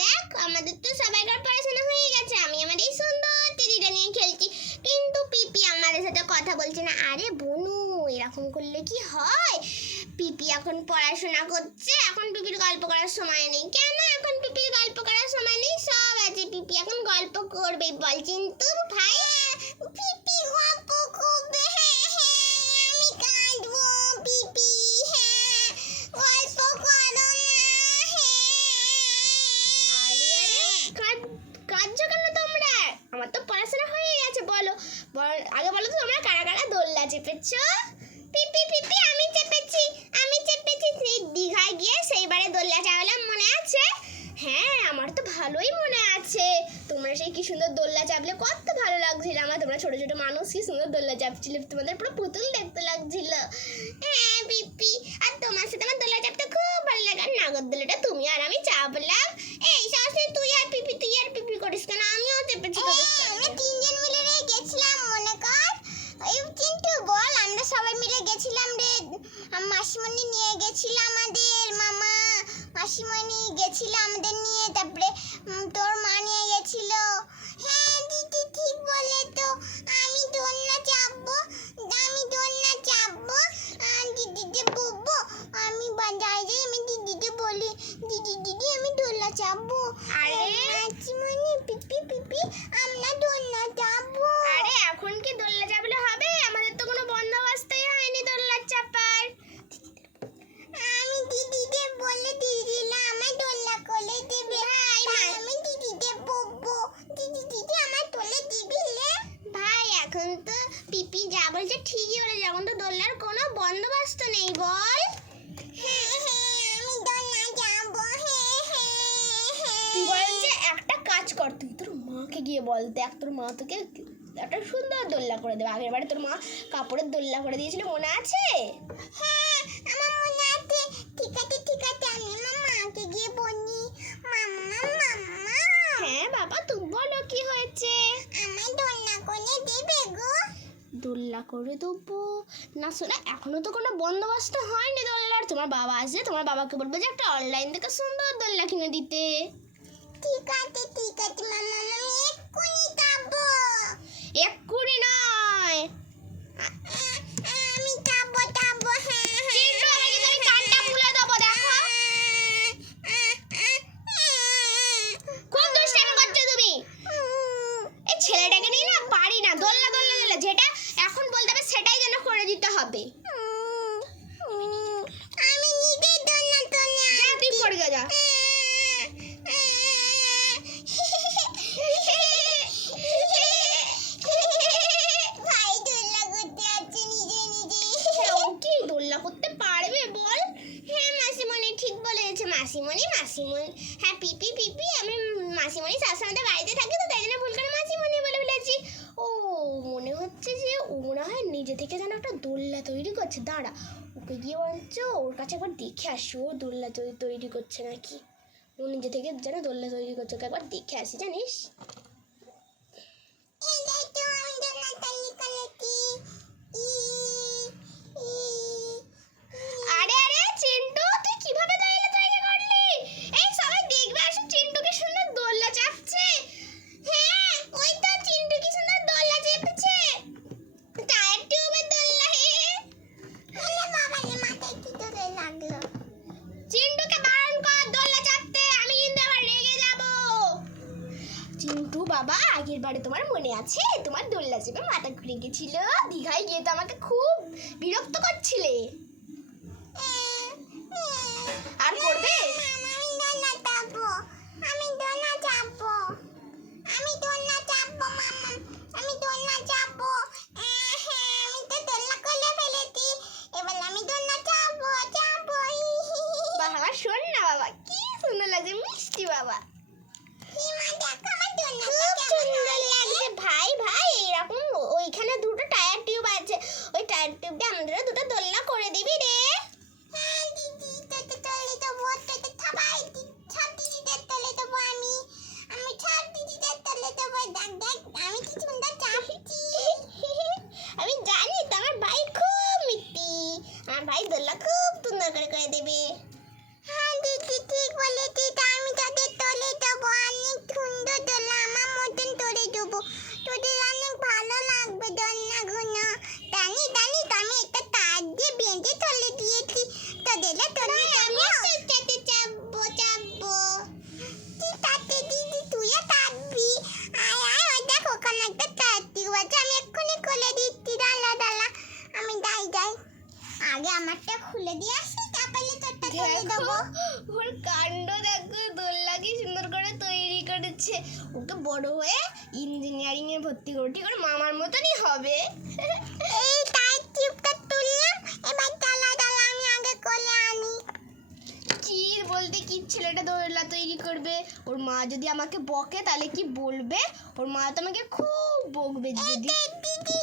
দেখ আমাদের তো সবাইকার পড়াশোনা হয়ে গেছে, আমি আমার এই সুন্দর টেডিটা নিয়ে খেলছি, কিন্তু পিপি আমাদের সাথে কথা বলছে না। আরে বনু, এরকম করলে কি হয়? পিপি এখন পড়াশোনা করছে, এখন পিপির গল্প করার সময় নেই। কেন এখন পিপির গল্প করার সময় নেই? সব আছে, পিপি এখন গল্প করবে। বল চিন্তু ভাই, পিপি গল্প করবে। আমি কাঁদবো পিপি, গল্প করো না। কাঁদছো কেন তোমরা? আমার তো পড়াশোনা হয়ে গেছে। বলো আগে বলো তো, তোমরা কারা কারা দোলনা চেপেছো? পিপি পিপি আমি চেপেছি সেই দীঘায় গিয়ে সেইবারে দোলনা চাপলাম, মনে আছে? হ্যাঁ, আমার তো ভালোই মনে আছে। তোমরা সেই কি সুন্দর দোলনা চাপলে, কত ভালো লাগছিল আমার। তোমরা ছোট ছোট মানুষ কি সুন্দর দোলনা চাপছিলে, তোমাদের পুরো পুতুল দেখতে লাগছিল। হ্যাঁ পিপি, আর তোমার সাথে আমার দোলনা চাপতে খুব ভালো লাগে। আর নাগরদোলাটা তুমি আর আমি চাপলাম। এই শাসে তুই আর পিপি করিস কেন? আমিও চেপেছি তোদের সাথে। আমরা তিনজন মিলে গেছিলাম, মনে কর। এই চিন্তু বল, আমরা সবাই মিলে গেছিলাম রে। মাসিমণি নিয়ে গেছিল আমাদের, মামা মাসিমণি গেছিল আমাদের নিয়ে, তারপরে তোর মা নিয়ে গেছিল। হ্যাঁ দিদি ঠিক বলে তো। আমি দোলনা চাপবো, দিদিকে বলবো। আমি যাই আমি দিদিকে বলি, দিদি আমি দোলনা চাপবো। আরে মাসিমণি পিপি আমরা দোলনা চাপবো। আরে এখন কি দোলনা চাপলে হবে? আমাদের তো কোনো বন্দোবস্তই হয়নি দোলনা চাপার। আমি দিদিকে বলে দিদিলা আমার দোলনা কোলে দিবে। ভাই আমি দিদিকে বলবো, দিদি আমার কোলে দিবিলে। ভাই এখন তো পিপি যা বলছে ঠিকই বলে, যখন তো দোলনার কোনো বন্দোবস্ত নেই। বল আমি দোলনা যাবো। তুই বল যে একটা কাজ কর, তুই তোর মাকে গিয়ে বল, দেখ তোর মা তোকে একটা সুন্দর দোলনা করে দেবে। আগের বারে তোর মা কাপড়ের দোলনা করে দিয়েছিল, মনে আছে? হ্যাঁ আমার মনে আছে। ঠিক আছে আমি আমার মাকে গিয়ে বলি। মাম্মা হ্যাঁ বাবা, তুমি বলো কি হয়েছে? আমার দোলনা করে দেবে গো। দোলনা করে দেবো না শোনা, এখনো তো কোনো বন্দোবস্ত হয়নি দোলনার। তোমার বাবা আসবে, তোমার বাবাকে বলবো যে একটা অনলাইন থেকে সুন্দর দোলনা কিনে দিতে। ঠিক আছে মাম্মা, আমি এক্ষুনি যাবো। এক্ষুনি নয়, আমি যাবো। চিন্টু আমি তোর কানটা ফুলে দেবো, দেখো কোন দুষ্টামি করছো তুমি। এই ছেলেটাকে নিয়ে না পারি না। দোলনা যেটা এখন বলতে হবে সেটাই যেন করে দিতে হবে। আমি নিজেই দোলনা যা, তুই করে যা। ভাই দোলনা করতে আছে নিজে। ও কি দোলনা করতে পারবে বল? হ্যাঁ মাসিমণি ঠিক বলেছে। মাসিমণি হ্যাঁ পিপি আমি মাসিমণি সবসময় বাড়িতে থাকি, তো তাই জন্য ভুল করে মাসিমণি বলে ফেলেছি। ও মনে হচ্ছে যে ও মনে হয় নিজে থেকে যেন একটা দোলনা তৈরি করছে। দাঁড়া, ওকে গিয়ে বলছো ওর কাছে একবার দেখে আসি ও দোলনা তৈরি করছে নাকি। ও নিজে থেকে যেন দোলনা তৈরি করছে, ওকে একবার দেখে আসি, জানিস? আরে চিন্টু, তুই কিভাবে দোলনা তৈরি করলি? এই সবাই দেখবে আসো, চিন্টু কি সুন্দর দোলনা চাপছে। হ্যাঁ ওই তো চিন্টু কি সুন্দর দোলনা চেপেছে, টায়ার টিউবের দোলনা। মাথায় কি ধরে লাগলো? চিন্টুকে বারণ কর দোলনা চাপতে, আমি কিন্তু আবার রেগে যাব। চিন্টু বাবা, আগের বারে তোমার মনে আছে তোমার দোলনা চেপে মাথা ঘুরে গেছিল? দীঘায় গিয়ে তো আমাকে খুব বিরক্ত করছিলে। আর করবে? আমি দোলনা চাপবো আমি তো দোলনা করে ফেলেছি, এবার আমি দোলনা চাপবো। বাবা শোন না বাবা, কি সুন্দর লাগছে, মিষ্টি বাবা। খুব সুন্দর লাগছে ভাই। এরকম ওইখানে দুটো টায়ার টিউব আছে, ওই টায়ার টিউব দিয়ে আমাদের দুটো দোলনা করে দিবি রে। হ্যাঁ দিদি, আমি কি সুন্দর চাপছি। আমি জানি তোমার ভাই খুব মিষ্টি, আমার ভাই দোলনা খুব সুন্দর করে দেবে। হ্যাঁ দিদি ঠিক বলেছিস, আমি তাদের তলে হয়েছে, ওকে বড় হয়ে ইঞ্জিনিয়ারিং এ ভর্তি করো, ঠিক করে মামার মতনই হবে। এই তাই টিপটা তুললাম, এবার ডালা ডালা আমি আগে কোলে আনি। চির বলতে কি ছেলেটা দোলনা তৈরি করবে, ওর মা যদি আমাকে বকে তাহলে কি বলবে, ওর মা তো আমাকে খুব বকবে এই যদি। দিদি